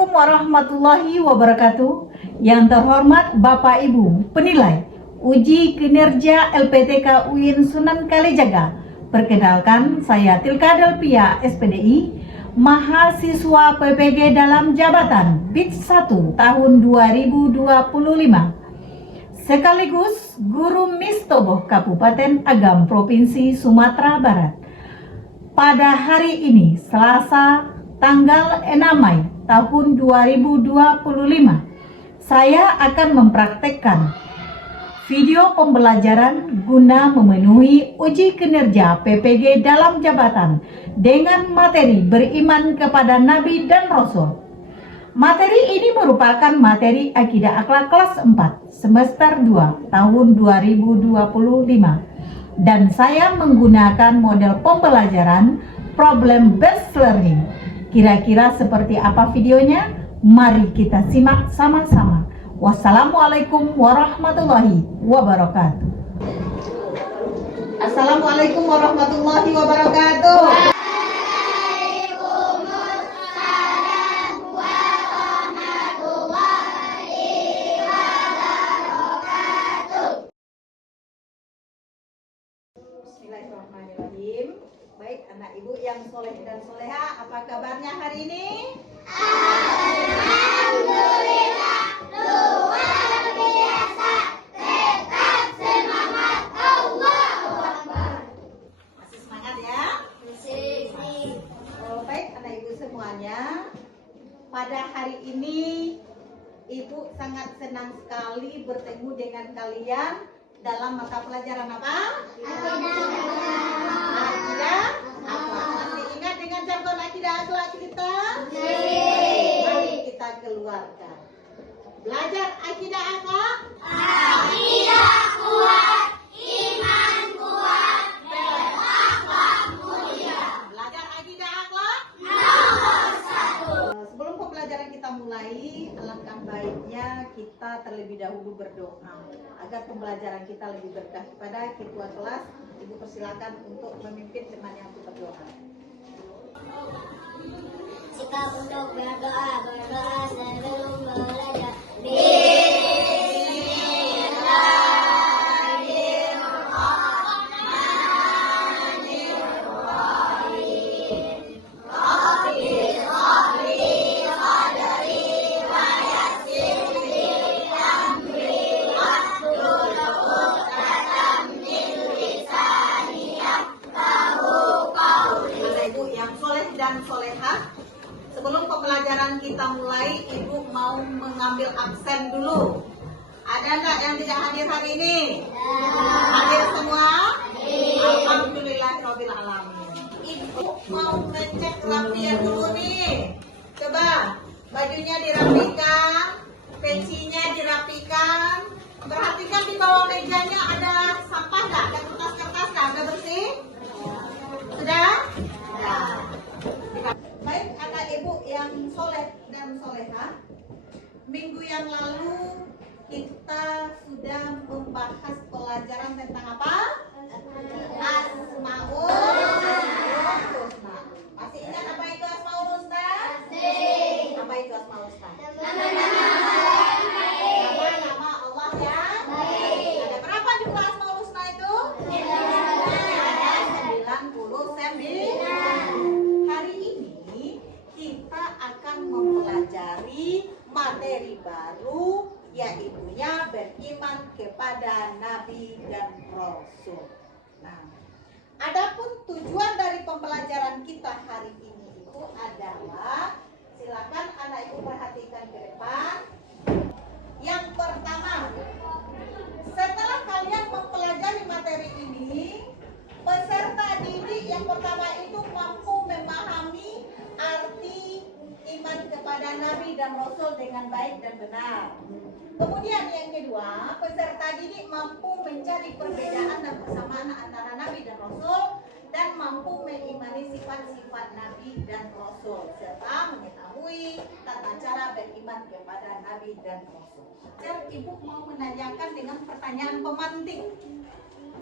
Assalamualaikum warahmatullahi wabarakatuh. Yang terhormat Bapak Ibu penilai uji kinerja LPTK UIN Sunan Kalijaga. Perkenalkan, saya Tilka Delpia SPDI, mahasiswa PPG dalam jabatan BIT 1 tahun 2025. Sekaligus Guru Mistoboh Kabupaten Agam Provinsi Sumatera Barat. Pada hari ini, Selasa, tanggal 6 Mei tahun 2025, saya akan mempraktekkan video pembelajaran guna memenuhi uji kinerja PPG dalam jabatan dengan materi beriman kepada Nabi dan Rasul. Materi ini merupakan materi akidah akhlak kelas 4 semester 2 tahun 2025 dan saya menggunakan model pembelajaran problem based learning. Kira-kira seperti apa videonya? Mari kita simak sama-sama. Wassalamualaikum warahmatullahi wabarakatuh. Assalamualaikum warahmatullahi wabarakatuh. Bismillahirrahmanirrahim. Baik, anak ibu yang soleh dan soleha, apa kabarnya hari ini? Alhamdulillah, luar biasa, tetap semangat, Allahu Akbar. Masih semangat ya? Masih. Baik, anak ibu semuanya, pada hari ini ibu sangat senang sekali bertemu dengan kalian dalam mata pelajaran apa? Akidah akhlak. Masih ingat dengan jargon akidah akhlak kita? Mari kita keluarkan. Belajar akidah akhlak. Akidah kuat, iman kuat, berakhlak mulia. Belajar akidah akhlak nomor 1. Sebelum pembelajaran kita mulai, alangkah baiknya kita terlebih dahulu berdoa agar pembelajaran kita lebih berkah. Kepada ketua kelas, ibu persilakan untuk memimpin teman yang berdoa. Sikap untuk berdoa sebelum belajar. Sebelum pembelajaran kita mulai, ibu mau mengambil absen dulu. Ada nggak yang tidak hadir hari ini? Hadir semua? Alhamdulillahirabbil alamin. Ibu mau ngecek rapian dulu nih. Coba bajunya dirapikan, pensinya dirapikan. Perhatikan di bawah mejanya ada sampah nggak? Ada kertas-kertas nggak? Ada bersih? Sudah? Ya. Baik anak ibu yang soleh dan soleha, minggu yang lalu kita sudah membahas pelajaran tentang apa? Asmaul Husna. Masih ingat apa itu Asmaul Husna? Apa itu Asmaul Husna? Nama-nama Allah yang baik. Ada berapa jumlah Asmaul Husna itu? Ada 99. Hari ini kita akan mempelajari materi baru, yaitunya beriman kepada Nabi dan Rasul. Nah, adapun tujuan dari pembelajaran kita hari ini itu adalah, silakan anak ibu perhatikan ke depan. Yang pertama, setelah kalian mempelajari materi ini, peserta didik yang pertama itu mampu memahami arti iman kepada Nabi dan Rasul dengan baik dan benar. Kemudian yang kedua, peserta didik mampu mencari perbedaan dan persamaan antara Nabi dan Rasul dan mampu mengimani sifat-sifat Nabi dan Rasul serta mengetahui tata cara beriman kepada Nabi dan Rasul. Ibu mau menanyakan dengan pertanyaan pemantik.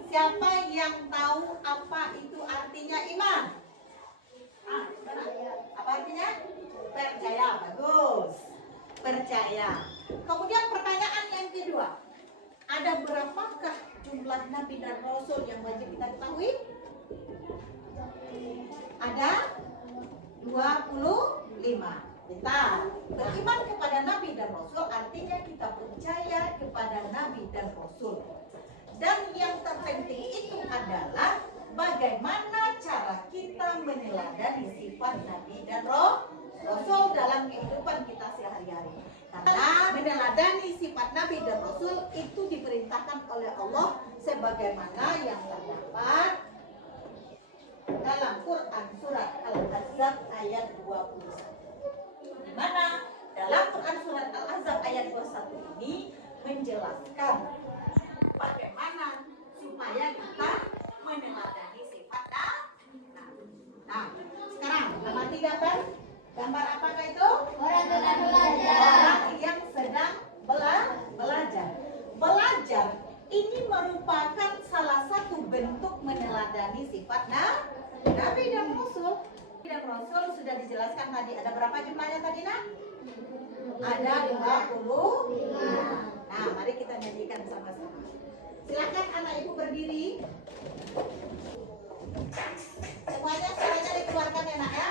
Siapa yang tahu apa itu artinya iman? Apa artinya? Percaya, bagus. Percaya. Kemudian pertanyaan yang kedua, ada berapakah jumlah nabi dan rasul yang wajib kita ketahui? Ada 25. Kita beriman kepada nabi dan rasul artinya kita percaya kepada nabi dan rasul. Dan yang terpenting itu adalah bagaimana cara kita meneladani sifat nabi dan rasul dalam kehidupan kita sehari-hari. Karena meneladani sifat nabi dan rasul itu diperintahkan oleh Allah sebagaimana yang terdapat dalam Quran surat Al-Ahzab ayat 21. Di mana dalam Quran surat Al-Ahzab ayat 21 ini menjelaskan bagaimana supaya kita meneladani sifat nabi. Nah, sekarang amati gambar apakah itu? Orang sedang belajar. Orang yang sedang belajar. Belajar ini merupakan salah satu bentuk meneladani sifat nabi dan rasul. Dan rasul sudah dijelaskan tadi. Ada berapa jumlahnya tadi, Nak? Ada 20. Nah, mari kita nyanyikan sama-sama. Silakan anak ibu berdiri. Semuanya suaranya dikeluarkan ya, Nak ya.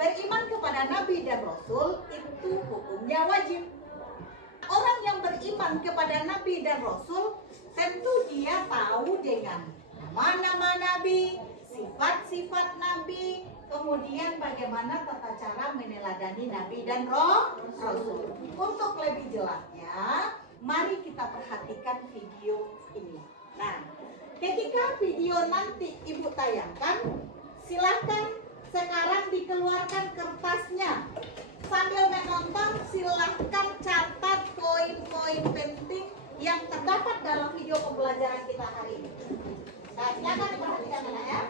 Beriman kepada nabi dan rasul itu hukumnya wajib. Orang yang beriman kepada nabi dan rasul tentu dia tahu dengan nama-nama nabi, sifat-sifat nabi, kemudian bagaimana tata cara meneladani nabi dan rasul. Untuk lebih jelasnya, mari kita perhatikan video ini. Nah, ketika video nanti ibu tayangkan, silakan sekarang dikeluarkan kertasnya. Sambil menonton, silahkan catat poin-poin penting yang terdapat dalam video pembelajaran kita hari ini. Nah, silakan diperhatikan anak ya.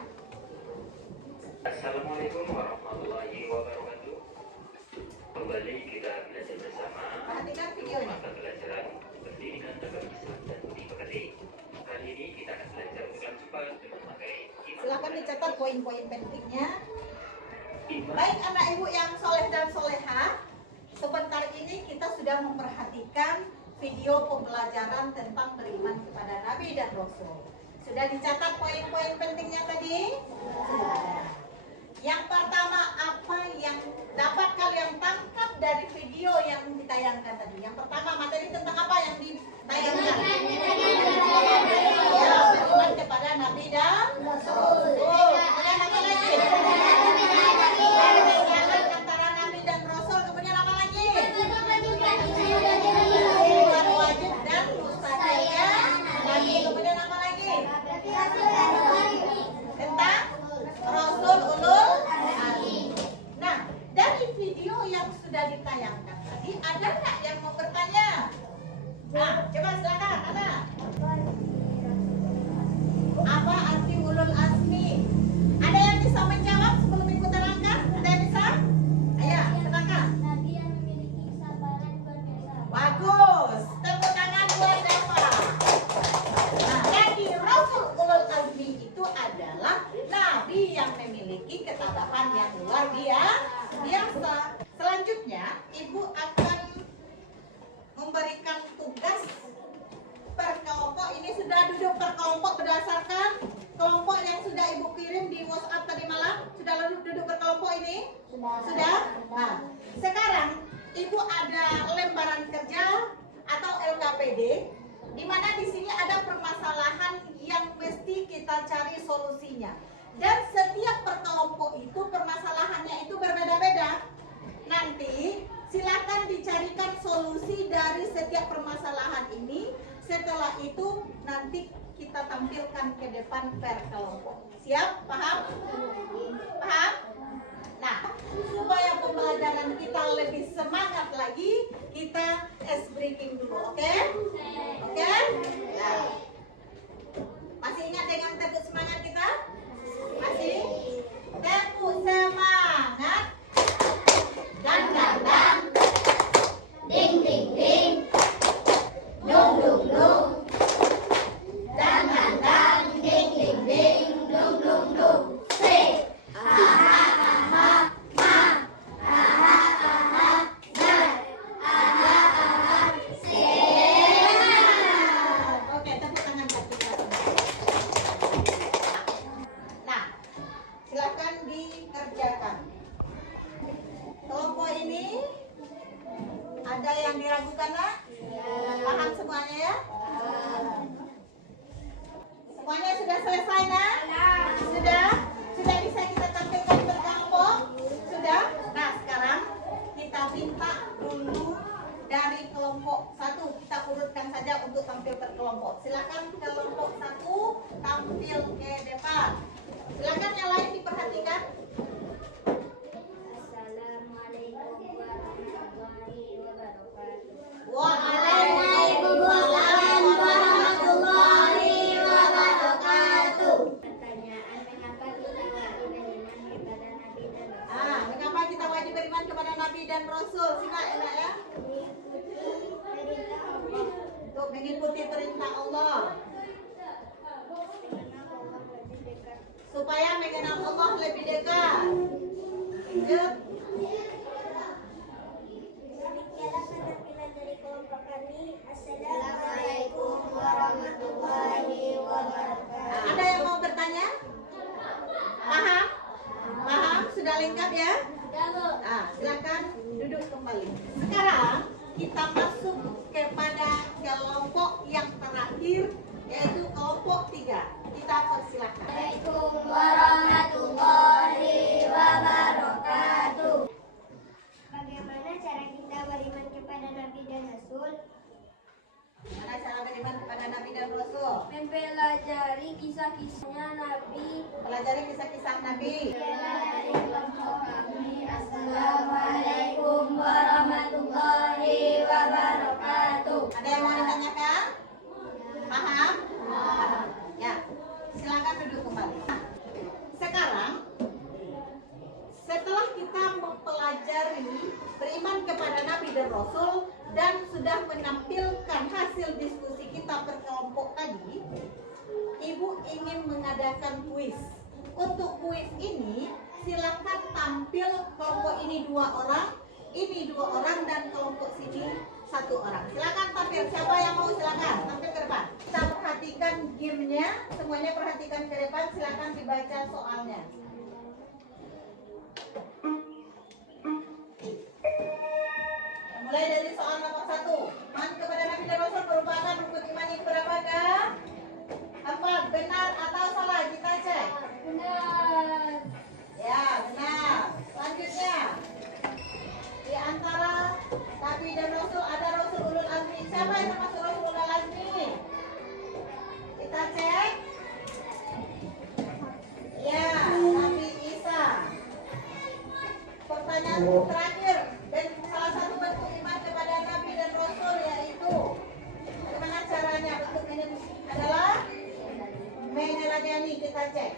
Assalamualaikum warahmatullahi wabarakatuh. Kembali kita belajar bersama Perhatikan videonya. mata pelajaran pendidikan agama Islam dan budi pekerti. Kali ini kita akan belajar dengan cepat dengan memakai Silakan dicatat poin-poin pentingnya. iman. Baik anak ibu yang soleh dan soleha, sebentar ini kita sudah memperhatikan video pembelajaran tentang beriman kepada nabi dan rasul. Sudah dicatat poin-poin pentingnya tadi? Sudah. Yang pertama, apa yang dapat kalian tangkap dari video yang ditayangkan tadi? Yang pertama, materi tentang apa yang ditayangkan? Ya, beriman kepada nabi dan rasul. Kemudian apa lagi? Perbedaan antara nabi dan rasul. Kemudian apa lagi? Sifat wajib dan mustahilnya nabi. Kemudian apa lagi? Tentang rasul ulul azmi. Nah, dari video yang sudah ditayangkan tadi, ada nggak yang mau bertanya? kelompok ini? Sudah? Nah, sekarang Ibu ada lembaran kerja atau LKPD, di mana di sini ada permasalahan yang mesti kita cari solusinya. Dan setiap perkelompok itu permasalahannya itu berbeda-beda. Nanti silakan dicarikan solusi dari setiap permasalahan ini. Setelah itu nanti kita tampilkan ke depan per kelompok. Siap? Paham? Paham? Nah, supaya pembelajaran kita lebih semangat lagi, kita ice breaking dulu, oke? Oke? Nah. Masih ingat dengan tepuk semangat kita? Masih? Tepuk semangat. Dan dan dan. Ding ding ding. Dung dung dung. Dan dan dan. Ding ding ding. Dung dung dung. Say. Ha ha ha ha. Ma. Ha ha ha ha. Na. Ha ha ha ha. Say. Oke, tepuk tangan buat kita. Nah, silakan dikerjakan. Kelompok ini ada yang diragukan, nak? Paham semuanya ya? Semuanya sudah selesai, nak? Sudah? Sudah bisa kita tampilkan berkelompok? Sudah? Nah, sekarang kita minta dulu dari kelompok 1. Kita urutkan saja untuk tampil berkelompok. Silakan kelompok 1 tampil ke depan. Silakan yang lain diperhatikan. Assalamualaikum warahmatullahi wabarakatuh. Waalaikumsalam warahmatullahi wabarakatuh. Pertanyaan, mengapa kita wajib beriman kepada Nabi dan Rasul? Mengapa kita wajib beriman kepada Nabi dan Rasul? Simak enak ya. Perintah Allah. Untuk mengikuti perintah Allah. Mengenal Allah lebih dekat. Supaya mengenal Allah lebih dekat. Lanjut. Demikianlah penampilan dari kelompok kami. Assalamualaikum warahmatullahi wabarakatuh. Ada yang mau bertanya? Paham? Paham? Sudah lengkap ya? Silakan duduk kembali. Sekarang kita masuk kepada kelompok yang terakhir, yaitu kelompok 3. Kita persilakan. Assalamualaikum warahmatullahi wabarakatuh. Bagaimana cara kita beriman kepada Nabi dan Rasul? Gimana cara beriman kepada Nabi dan Rasul? Mempelajari kisah-kisahnya Nabi. Pelajari kisah-kisah Nabi. Dari kelompok kami. Assalamualaikum warahmatullahi wabarakatuh. Ada yang mau ditanyakan? Paham? Ya, silakan duduk kembali. Sekarang, setelah kita mempelajari beriman kepada Nabi dan Rasul dan sudah menampilkan hasil diskusi kita berkelompok tadi, Ibu ingin mengadakan kuis. Untuk kuis ini, silakan tampil kelompok ini 2 orang, ini 2 orang, dan kelompok sini 1 orang. Silakan tampil. Siapa yang mau silakan tampil ke depan. Kita perhatikan gamenya, semuanya perhatikan ke depan. Silakan dibaca soalnya. Mulai dari soal nomor 1. Iman kepada Nabi dan Rasul merupakan rukun iman yang berapa? 4. Benar atau salah? Kita cek. Benar. Ya, benar. Selanjutnya, di antara Nabi dan Rasul ada Rasul Ulul Azmi. Siapa yang termasuk Rasul Ulul Azmi? Kita cek. Ya, Nabi Isa. Pertanyaan terakhir, dan salah satu bentuk iman kepada Nabi dan Rasul yaitu bagaimana caranya bentuk ini adalah meneladani. Kita cek.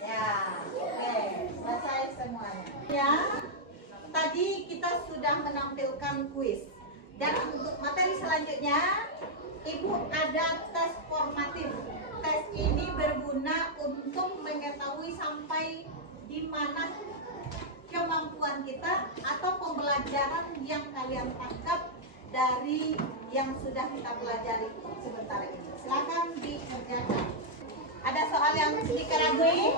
Ya, oke, selesai semuanya. Ya, tadi kita sudah menampilkan kuis. Dan untuk materi selanjutnya, Ibu ada tes formatif. Tes ini berguna untuk mengetahui sampai di mana kemampuan kita atau pembelajaran yang kalian tangkap dari yang sudah kita pelajari sebentar ini. Silakan dikerjakan. Ada soal yang dikeragui?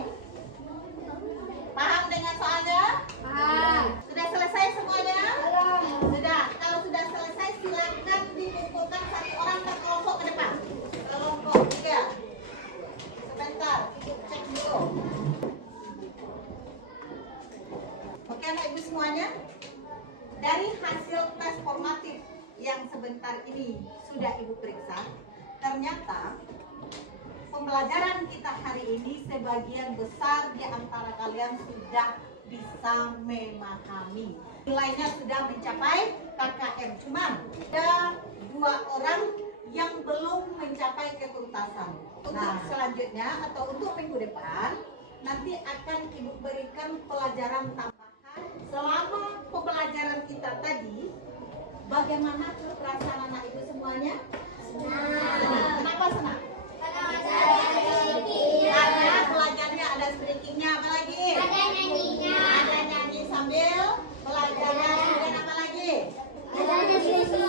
semuanya, dari hasil tes formatif yang sebentar ini sudah Ibu periksa, ternyata pembelajaran kita hari ini sebagian besar di antara kalian sudah bisa memahami. Nilainya sudah mencapai KKM. Cuman ada 2 orang yang belum mencapai ketuntasan. Untuk selanjutnya atau untuk minggu depan nanti akan Ibu berikan pelajaran tambahan. Selama pembelajaran kita tadi, bagaimana perasaan anak Ibu semuanya? Senang. Kenapa senang? Karena belajarnya ada speakingnya, apa lagi? Ada nyanyi sambil pelajaran, dan apa lagi? Ada diskusi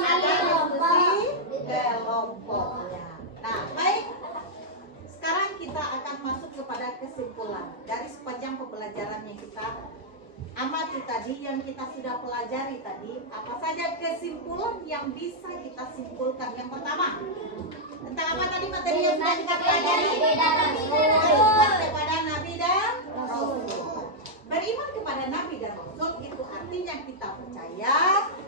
kelompoknya. Nah, baik. Sekarang kita akan masuk kepada kesimpulan dari sepanjang pembelajaran yang kita amati tadi, yang kita sudah pelajari tadi. Apa saja kesimpulan yang bisa kita simpulkan? Yang pertama, tentang apa tadi materi yang sudah kita pelajari? Beriman kepada Nabi dan Rasul. Beriman kepada Nabi dan Rasul itu artinya kita percaya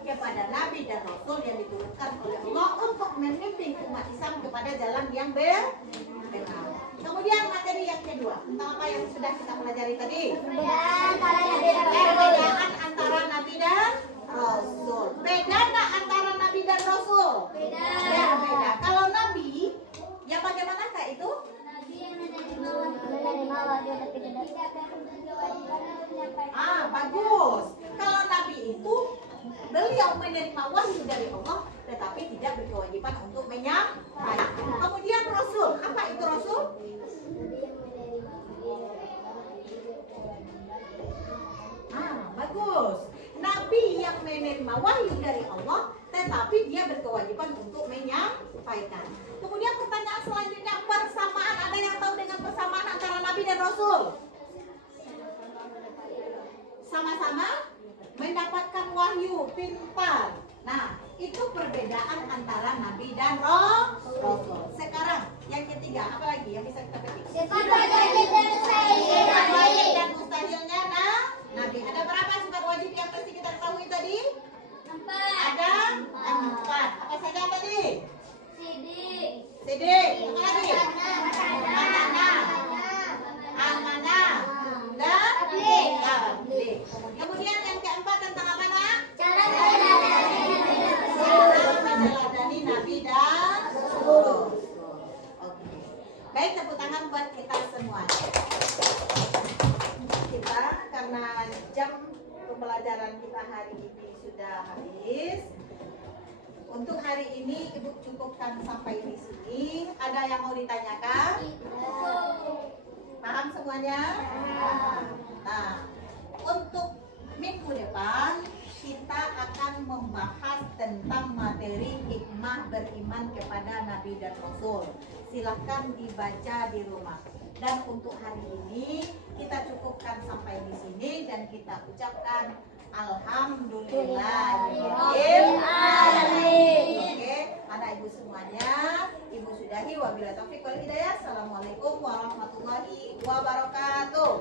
kepada Nabi dan Rasul yang diturunkan oleh Allah untuk membimbing umat Islam kepada jalan yang benar. Kemudian materi yang kedua, tentang apa yang sudah kita pelajari tadi? Perbedaan antara Nabi dan Rasul. Beda nggak antara Nabi dan Rasul? Beda. Kalau Nabi, ya bagaimanakah itu? Bagus. Kalau Nabi itu beliau menerima wahyu dari Allah, tetapi tidak berkewajiban untuk menyampaikan. Kemudian Rasul, apa itu Rasul? Bagus. Nabi yang menerima wahyu dari Allah, tetapi dia berkewajiban untuk menyampaikan. Kemudian pertanyaan selanjutnya, persamaan. Ada yang tahu dengan persamaan antara Nabi dan Rasul? Sama-sama mendapatkan wahyu, pintar. Nah, itu perbedaan antara Nabi dan Rasul. Sekarang yang ketiga, apa lagi yang bisa kita petik? Sifat wajib dan mustahilnya Nabi. Ada berapa sifat wajib yang mesti kita ketahui tadi? 4. Ada 4. Apa saja tadi? Sidik. Apa lagi? Amanah. Dan tabligh. Kemudian yang keempat tentang apa, Nak? Cara meneladani Nabi dan Rasul. Oke. Baik, tepuk tangan buat kita semua. Kita karena jam pembelajaran kita hari ini sudah habis. Untuk hari ini Ibu cukupkan sampai di sini. Ada yang mau ditanyakan? Paham semuanya? Nah, untuk minggu depan kita akan membahas tentang materi hikmah beriman kepada Nabi dan Rasul. Silahkan dibaca di rumah. Dan untuk hari ini kita cukupkan sampai di sini dan kita ucapkan Alhamdulillah. Oke, anak ibu semuanya, ibu sudahi. Wabillahi taufiq wal hidayah. Assalamualaikum warahmatullahi wabarakatuh.